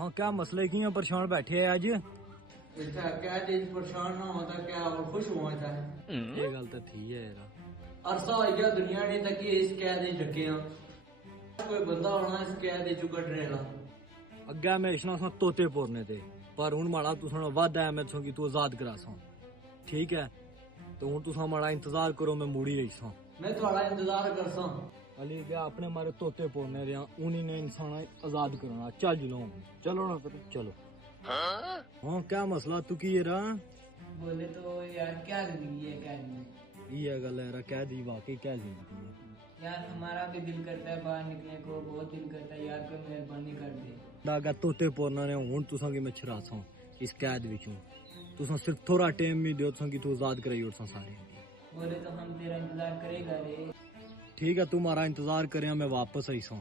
ہاں کیا مسئلے کیوں پریشان بیٹھے ہیں آج؟ کیا چیز پریشان نہ ہوتا کیا اور خوش ہوا تھا یہ گل تو ٹھیک ہے یار عرصہ ہو گیا دنیا نے تک اس قید ڈکے ہاں کوئی بندہ ہونا اس قید کڈنے والا اگے میں اشنا سا توتے پورنے تے پر ہوں ماڑا تساں ود ہے میں تساں کی تو آزاد کرا سا ٹھیک ہے تو ہوں تساں ماڑا انتظار کرو میں موڑی آئی سا میں تھوڑا انتظار کرساں علی گیا اپنے مارے توتے پورنے رہا انہی نے انسان آزاد کرنا چل جلو چلو نا پھر چلو ہاں کیا مسئلہ تو کی رہا بولے تو یار کیا زندگی ہے قید میں یہ گل ہے کہہ دی واقعی کیا زندگی ہے یار ہمارا بھی دل کرتا ہے باہر نکلنے کو بہت دل کرتا ہے یار کوئی مہربانی کر دے اگر توتے پورنا نے ہوں تساں کی میں چھراساں اس قید وچوں تساں صرف تھوڑا ٹائم بھی دیو تساں کی تو آزاد کرائی اٹھساں سارے بولے تو ہم تیرا انتظار کرے گا رے ٹھیک ہے تمہارا انتظار کریں میں واپس آئی سا